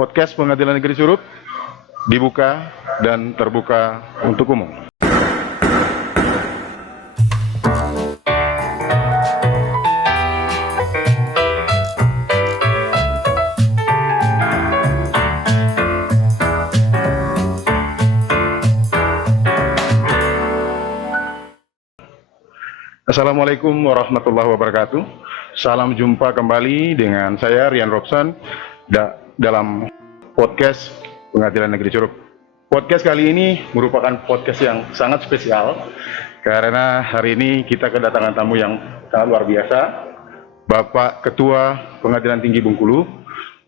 Podcast Pengadilan Negeri Surup dibuka dan terbuka untuk umum. Assalamualaikum warahmatullahi wabarakatuh. Salam jumpa kembali dengan saya Rian Robson dalam podcast Pengadilan Negeri Curup. Podcast kali ini merupakan podcast yang sangat spesial karena hari ini kita kedatangan tamu yang sangat luar biasa, Bapak Ketua Pengadilan Tinggi Bengkulu,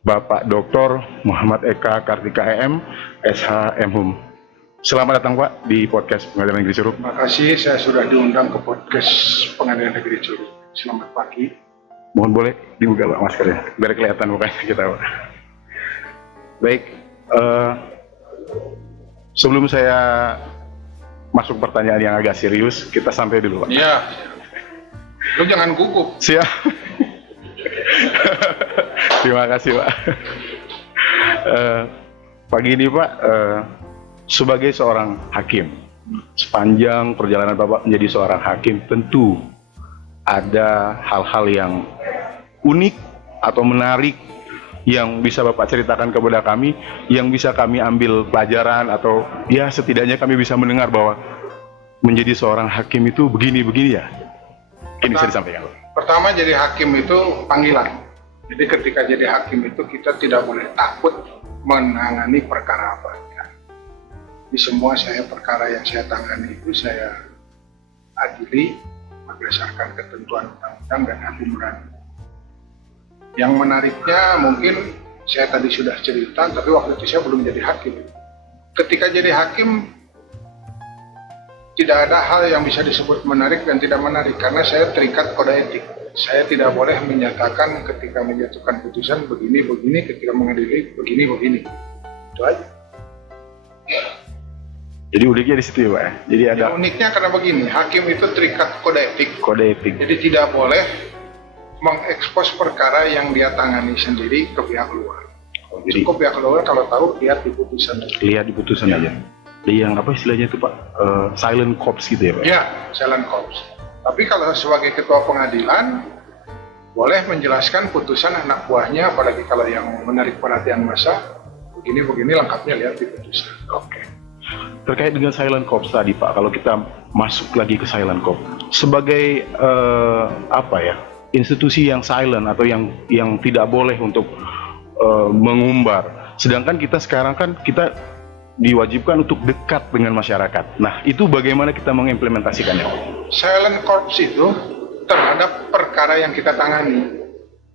Bapak Dr. Muhammad Eka Kartika EM, SH MHum. Selamat datang Pak di podcast Pengadilan Negeri Curup. Terima kasih, saya sudah diundang ke podcast Pengadilan Negeri Curup. Selamat pagi. Mohon boleh dibuka Pak maskernya, biar kelihatan mukanya kita Pak. Baik, sebelum saya masuk pertanyaan yang agak serius, kita sampai dulu Pak. Iya, lu jangan gugup. Siap. Terima kasih Pak. Pagi ini Pak, sebagai seorang hakim, sepanjang perjalanan Bapak menjadi seorang hakim, tentu ada hal-hal yang unik atau menarik yang bisa Bapak ceritakan kepada kami, yang bisa kami ambil pelajaran, atau ya setidaknya kami bisa mendengar bahwa menjadi seorang hakim itu begini-begini ya. Ini bisa disampaikan. Pertama, jadi hakim itu panggilan. Jadi ketika jadi hakim itu kita tidak boleh takut menangani perkara apa. Di semua perkara yang saya tangani itu saya adili berdasarkan ketentuan undang-undang dan hati nurani. Yang menariknya mungkin saya tadi sudah cerita, tapi waktu itu saya belum jadi hakim. Ketika jadi hakim tidak ada hal yang bisa disebut menarik dan tidak menarik karena saya terikat kode etik. Saya tidak boleh menyatakan ketika menjatuhkan putusan begini-begini, ketika mengadili begini-begini. Itu aja. Jadi uniknya di situ ya Pak. Jadi ada uniknya karena begini, hakim itu terikat kode etik. Kode etik. Jadi tidak boleh mengekspos perkara yang dia tangani sendiri ke pihak luar. Jadi cukup pihak luar kalau tahu lihat di putusan. Lihat di putusan aja. Jadi yang apa istilahnya itu Pak? Silent corpse gitu ya Pak? Ya, silent corpse. Tapi kalau sebagai ketua pengadilan boleh menjelaskan putusan anak buahnya, apalagi kalau yang menarik perhatian massa, begini-begini lengkapnya lihat di putusan. Oke. Terkait dengan silent corpse tadi Pak, kalau kita masuk lagi ke silent corpse, sebagai institusi yang silent atau yang tidak boleh untuk mengumbar, sedangkan kita sekarang kan kita diwajibkan untuk dekat dengan masyarakat. Nah, itu bagaimana kita mengimplementasikannya? Silent corpse itu terhadap perkara yang kita tangani,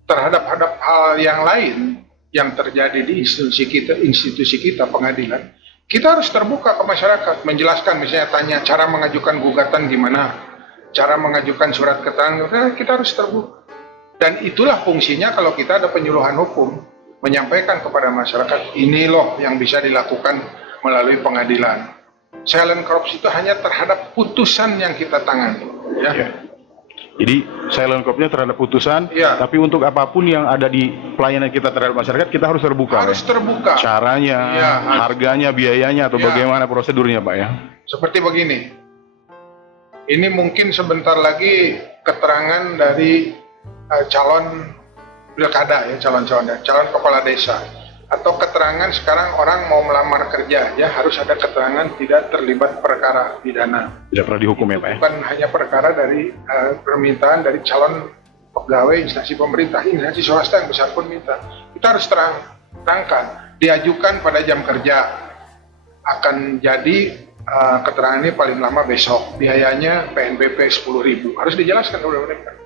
terhadap hal yang lain yang terjadi di institusi kita pengadilan. Kita harus terbuka ke masyarakat, menjelaskan, misalnya tanya cara mengajukan gugatan gimana, cara mengajukan surat keterangan, kita harus terbuka. Dan itulah fungsinya kalau kita ada penyuluhan hukum, menyampaikan kepada masyarakat, ini loh yang bisa dilakukan melalui pengadilan. Silent corpse itu hanya terhadap putusan yang kita tangani. Ya. Ya. Jadi silent corpse-nya terhadap putusan, ya. Tapi untuk apapun yang ada di pelayanan kita terhadap masyarakat, kita harus terbuka. Harus terbuka. Caranya, ya, harganya, biayanya, atau bagaimana prosedurnya Pak ya? Seperti begini. Ini mungkin sebentar lagi keterangan dari calon pilkada ya, calon kepala desa. Atau keterangan sekarang orang mau melamar kerja ya, harus ada keterangan tidak terlibat perkara pidana. Tidak pernah dihukum ya Pak ya? Bukan hanya perkara dari permintaan dari calon pegawai instansi pemerintah, instansi swasta yang besar pun minta. Kita harus terangkan, diajukan pada jam kerja, akan jadi keterangan ini paling lama besok, biayanya PNBP 10.000, harus dijelaskan kepada mereka.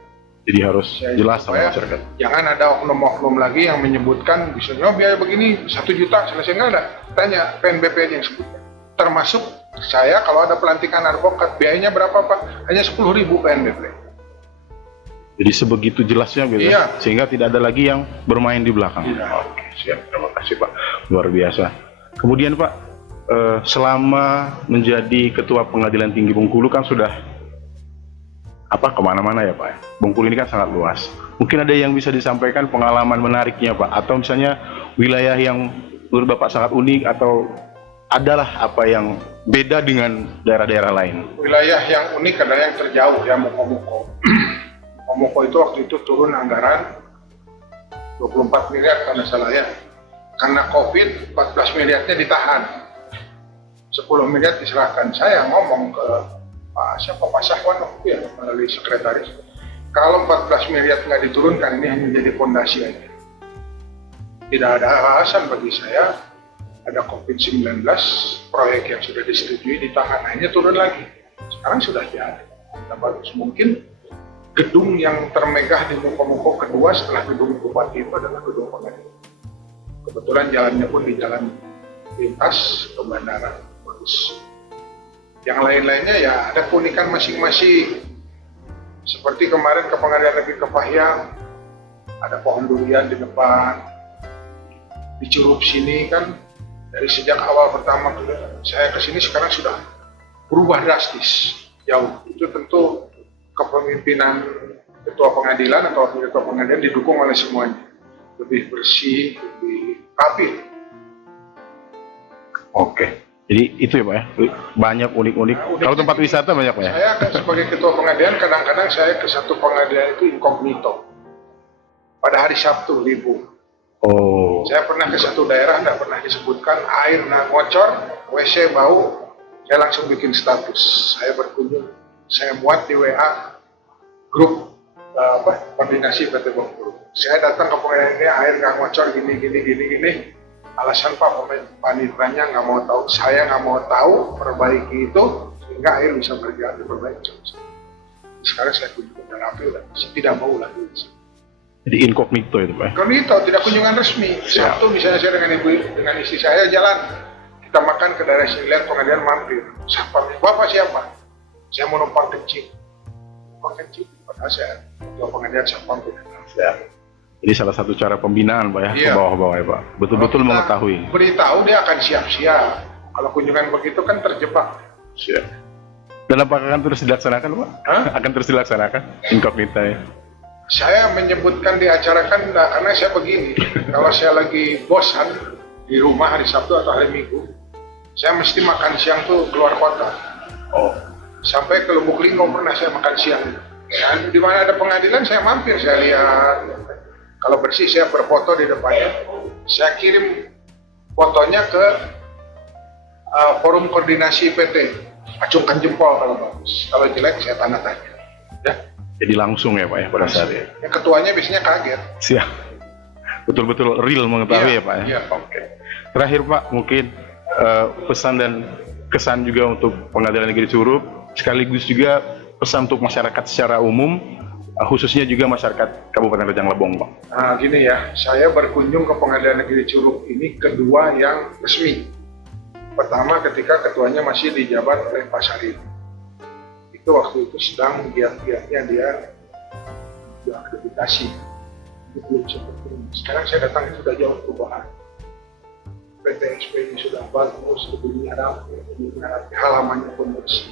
Jadi harus jelas sama masyarakat. Jangan ada oknum-oknum lagi yang menyebutkan misalnya biaya begini 1 juta selesai, nggak ada. Tanya PNBP yang sebutkan. Termasuk saya kalau ada pelantikan advokat biayanya berapa Pak? Hanya 10.000 PNBP. Jadi sebegitu jelasnya gitu. Iya. Sehingga tidak ada lagi yang bermain di belakang. Iya. Oke, siap. Terima kasih Pak. Luar biasa. Kemudian Pak, selama menjadi Ketua Pengadilan Tinggi Bengkulu kan sudah kemana-mana ya Pak. Bengkulu ini kan sangat luas. Mungkin ada yang bisa disampaikan pengalaman menariknya Pak, atau misalnya wilayah yang menurut Bapak sangat unik, atau adalah apa yang beda dengan daerah-daerah lain? Wilayah yang unik adalah yang terjauh ya, Moko-Moko. Moko itu waktu itu turun anggaran 24 miliar kalau salah ya. Karena COVID 14 miliarnya ditahan. 10 miliar diserahkan. Saya ngomong ke Pak Syahwan waktu ya, melalui sekretaris. Kalau 14 miliar nggak diturunkan, ini hanya jadi fondasi aja. Tidak ada alasan bagi saya, ada COVID-19, proyek yang sudah disetujui ditahan, akhirnya turun lagi. Sekarang sudah jadi. Kita bagus. Mungkin gedung yang termegah di Moko-Moko kedua setelah gedung Bupati itu adalah gedung pengadilan. Kebetulan jalannya pun di jalan lintas ke bandara, bagus. Yang lain-lainnya ya ada keunikan masing-masing. Seperti kemarin ke Pengadilan Negeri Kepahyang, ada pohon durian di depan. Di Curup sini kan, dari sejak awal pertama saya ke sini sekarang sudah berubah drastis, jauh. Itu tentu kepemimpinan ketua pengadilan atau wakil ketua pengadilan didukung oleh semuanya. Lebih bersih, lebih rapi. Oke. Jadi itu ya Pak ya, banyak unik-unik. Kalau tempat wisata banyak Pak ya? Saya sebagai ketua pengadilan, kadang-kadang saya ke satu pengadilan itu incognito. Pada hari Sabtu, libur. Oh. Saya pernah ke satu daerah, tidak pernah disebutkan, air ngocor, WC bau, saya langsung bikin status. Saya berkunjung, saya muat di WA grup koordinasi PT Bengkulu. Saya datang ke pengadilan ini, air nggak ngocor, gini. Alasan Pak panitranya nggak mau tahu, saya nggak mau tahu, perbaiki itu sehingga air bisa berjalan diperbaiki. Sekarang saya kunjungi dan rapi, tidak mau lagi. Jadi incognito itu Pak? Incognito, tidak kunjungan resmi. Sabtu misalnya saya dengan istri saya jalan, kita makan ke daerah sini, lihat pengadilan mampir. Bapak siapa? Saya mau numpang kencing. Padahal saya ketua pengadilan Sapang tidak. Jadi salah satu cara pembinaan Pak ya, Iya. ke bawah-bawah ya Pak. Betul-betul mengetahui. Beritahu dia akan siap-siap. Kalau kunjungan begitu kan terjebak. Siap. Dan apakah akan terus dilaksanakan Pak? Hah? Akan terus dilaksanakan incognito ya? Saya menyebutkan diacarakan karena saya begini. Kalau saya lagi bosan di rumah hari Sabtu atau hari Minggu, saya mesti makan siang tuh keluar kota. Oh. Sampai ke Lubuk Linggau pernah saya makan siang. Dan di mana ada pengadilan saya mampir, saya lihat. Kalau bersih saya berfoto di depannya. Saya kirim fotonya ke forum koordinasi PT. Acungkan jempol kalau bagus. Kalau jelek saya tanda tanya. Ya. Jadi langsung ya Pak ya pada saat ya? Yang ketuanya biasanya kaget. Siap. Betul-betul real mengetahui Iya, ya Pak ya? iya. Oke. Terakhir Pak, mungkin pesan dan kesan juga untuk Pengadilan Negeri Curup, sekaligus juga pesan untuk masyarakat secara umum, khususnya juga masyarakat Kabupaten Rejang Lebong Pak. Nah gini ya, saya berkunjung ke Pengadilan Negeri Curup ini kedua yang resmi. Pertama ketika ketuanya masih dijabat oleh Pak Sarif. Itu waktu itu sedang giat-giatnya dia akreditasi. Itu belum seperti ini. Sekarang saya datang itu sudah jauh perubahan. PT SPI sudah bagus, gedungnya rapi, halamannya pun bersih.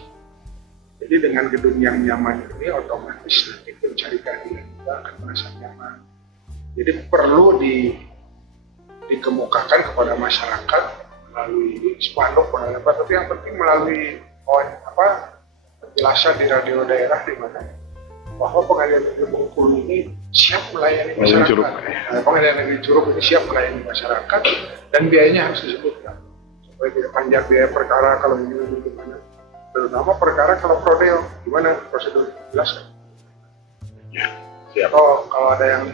Jadi dengan gedung yang nyaman ini otomatis nanti pencari keadilan juga akan merasa nyaman. Jadi perlu dikemukakan kepada masyarakat melalui spanduk, tapi yang penting melalui penjelasan di radio daerah di mana bahwa Pengadilan Negeri Bengkulu ini siap melayani masyarakat. Pengadilan Negeri Curup ini siap melayani masyarakat dan biayanya harus disebutkan supaya tidak panjang biaya perkara kalau ini gimana. Terutama perkara kalau prodeo gimana prosedur jelaskan. Siap. Kalau ada yang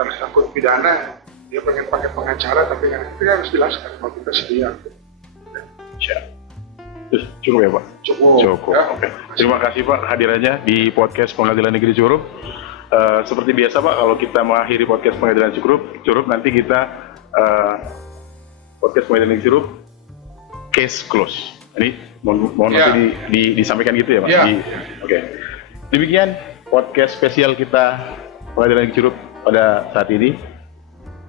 tersangkut pidana dia pengen pakai pengacara tapi itu harus jelaskan kalau kita sedia. Siap. Cukup ya Pak? Cukup. Ya. Oke. Terima kasih Pak hadirannya di podcast Pengadilan Negeri Curup. Seperti biasa Pak, kalau kita mengakhiri podcast Pengadilan Curup nanti kita podcast Pengadilan Negeri Curup case close. Ini mohon Ya. nanti disampaikan gitu ya Pak? Ya. Oke. Demikian podcast spesial kita Pengadilan Negeri Curup pada saat ini.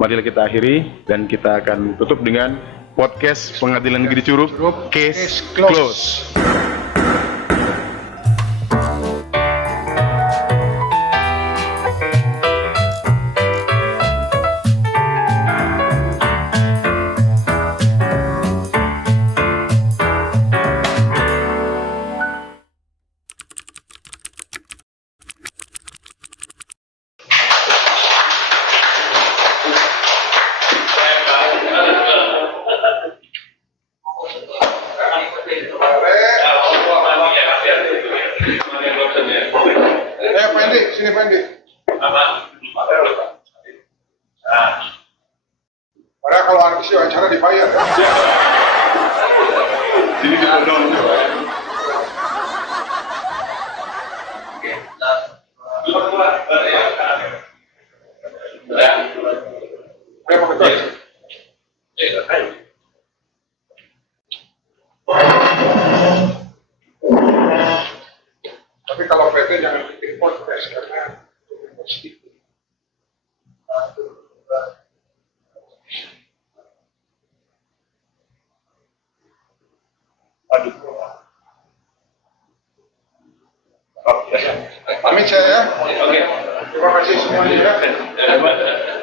Marilah kita akhiri dan kita akan tutup dengan podcast Pengadilan Negeri Curup case close. sini Pak Andi. Padahal kalau artis wawancara dibayar ya. Jadi diundang dulu. Ayo Pak Ketua. Tapi kalau PT jangan bikin podcast karena sedikit. Aduh. Pamit saya ya. Oke. Terima kasih semuanya ya.